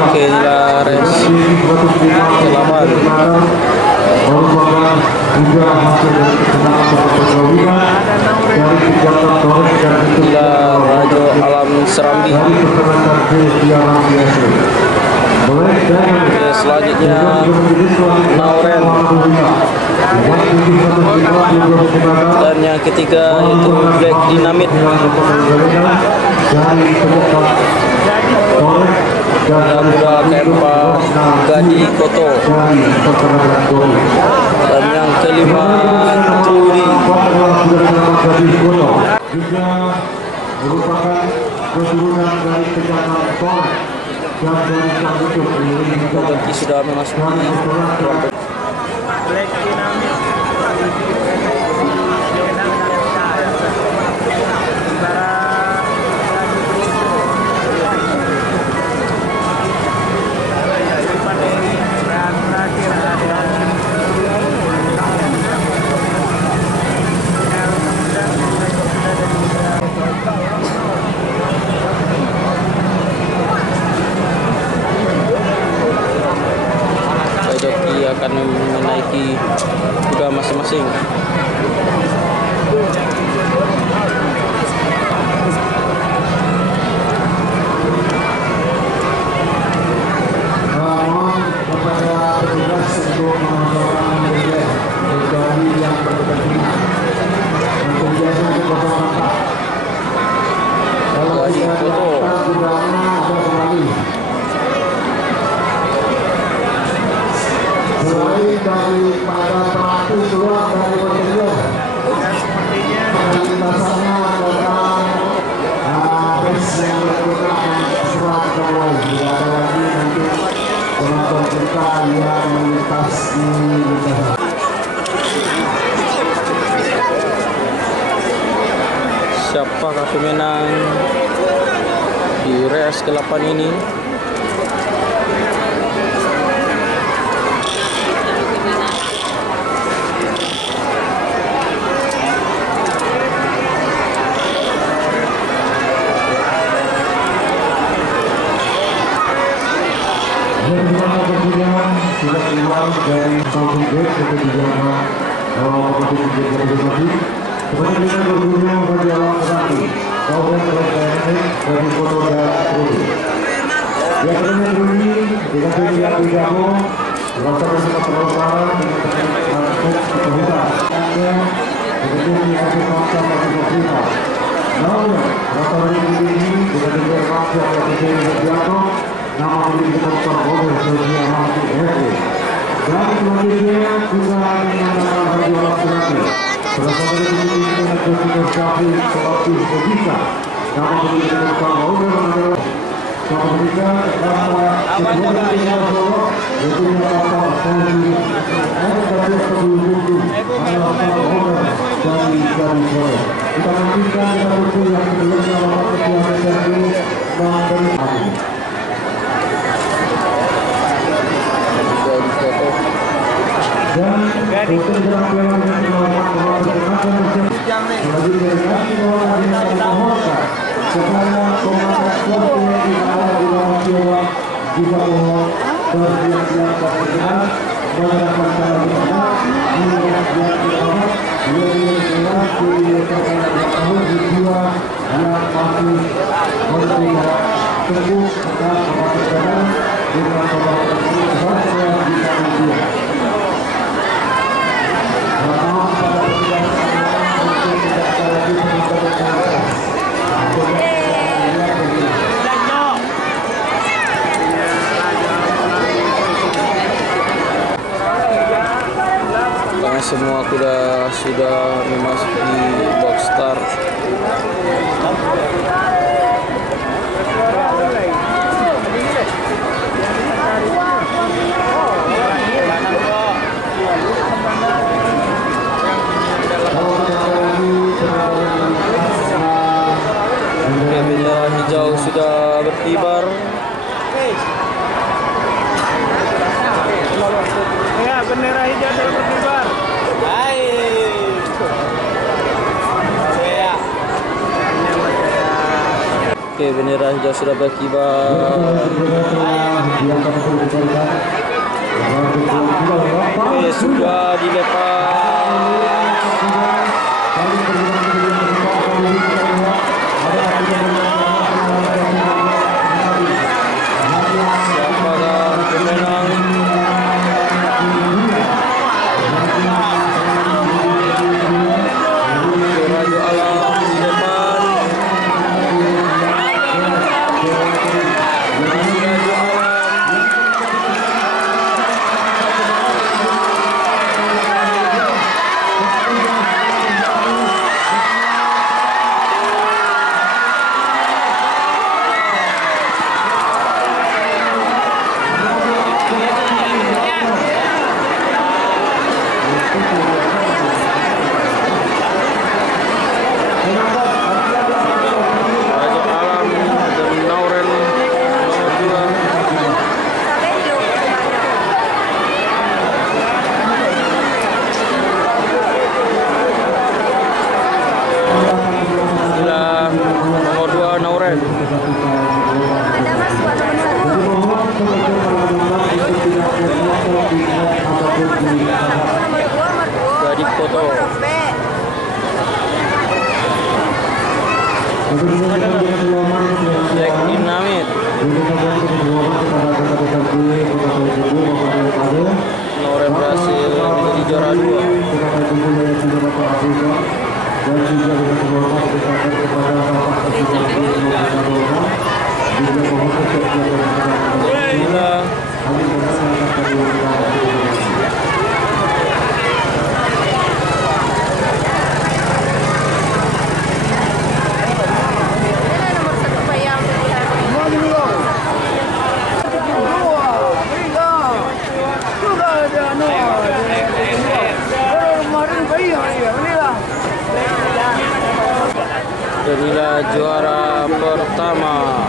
Oke, inilah res ke-8. Inilah Rajo Alam Serambi. Oke, selanjutnya Nauren. Dan yang ketiga itu Black Dynamite. Muda Kempa Gadi Koto. Dan yang kelima Trudi. Juga merupakan keturunan dari kejahatan Torek dan dari Sabutuk. Berarti sudah memasuki kelompok. Black Dynamite. Joki akan menaiki kuda masing-masing. Mohon kepada petugas untuk menonton dari yang berkepentingan untuk biasa dipotong mata. Kalau tidak ada kudanya ada kembali. Selain daripada pelaku keluar dari batalion, lintasannya datang bus yang menggunakan surat konvoi. Tidak ada lagi nanti penonton kita yang melintas di lintasan. Siapakah pemenang di res ke-8 ini? Sudah keluar dari Southern Gate ke dijaga kompetisi Jakarta. Kemudian kita berkunjung ke Jalan Satu, Kabupaten Teknik dari Kota Trudi. Yang kedua bunyi dikasih lihat di jamu, langsung kita terlalu dengan masuk ke hutan. Kemudian dikasih maksa masuk ke hutan. Lalu, langsung ini dikasih lihat maksa masuk ke hutan. Nama ini kita boleh sesuai hati RT. Dan selanjutnya juga menyatakan Rajo Alam Serambi. Bersama dengan ini kita berkomunikasi seperti bisa. Nama ini kita boleh adalah sama juga rasa sebuah kita Solo itu rasa solusi. Ada satu solusi adalah Solo dari Solo. Kita nantikan satu yang sebelumnya Bapak Ketua DPRD memberi hati. Dan untuk penampilan yang dilakukan selanjutnya delegasi mewakili memohonkan kepada komandan kuartel yang ada di dalam Jawa juga mohon bersiap-siap dan berkenan menggunakan cara berkenan mengingat yang dirawat 2011 di tahun jiwa yang masih berpihak teguh dan kepatuhan dengan kepatuhan di tahun dia. Karena semua kuda sudah memasuki box start. Bendera hijau sudah berkibar. Ya, bendera hijau sudah berkibar. Baik. Ya. Oke, bendera hijau sudah berkibar. sudah dilepas. Siapakah pemenang? Raja Alam di depan. Raja Alam. Raja Alam dan Nauren nomor 2. Inilah nomor 2 Nauren. Dari foto. Jack Dinamit. Nauren berhasil menjadi juara 2. Inilah juara pertama.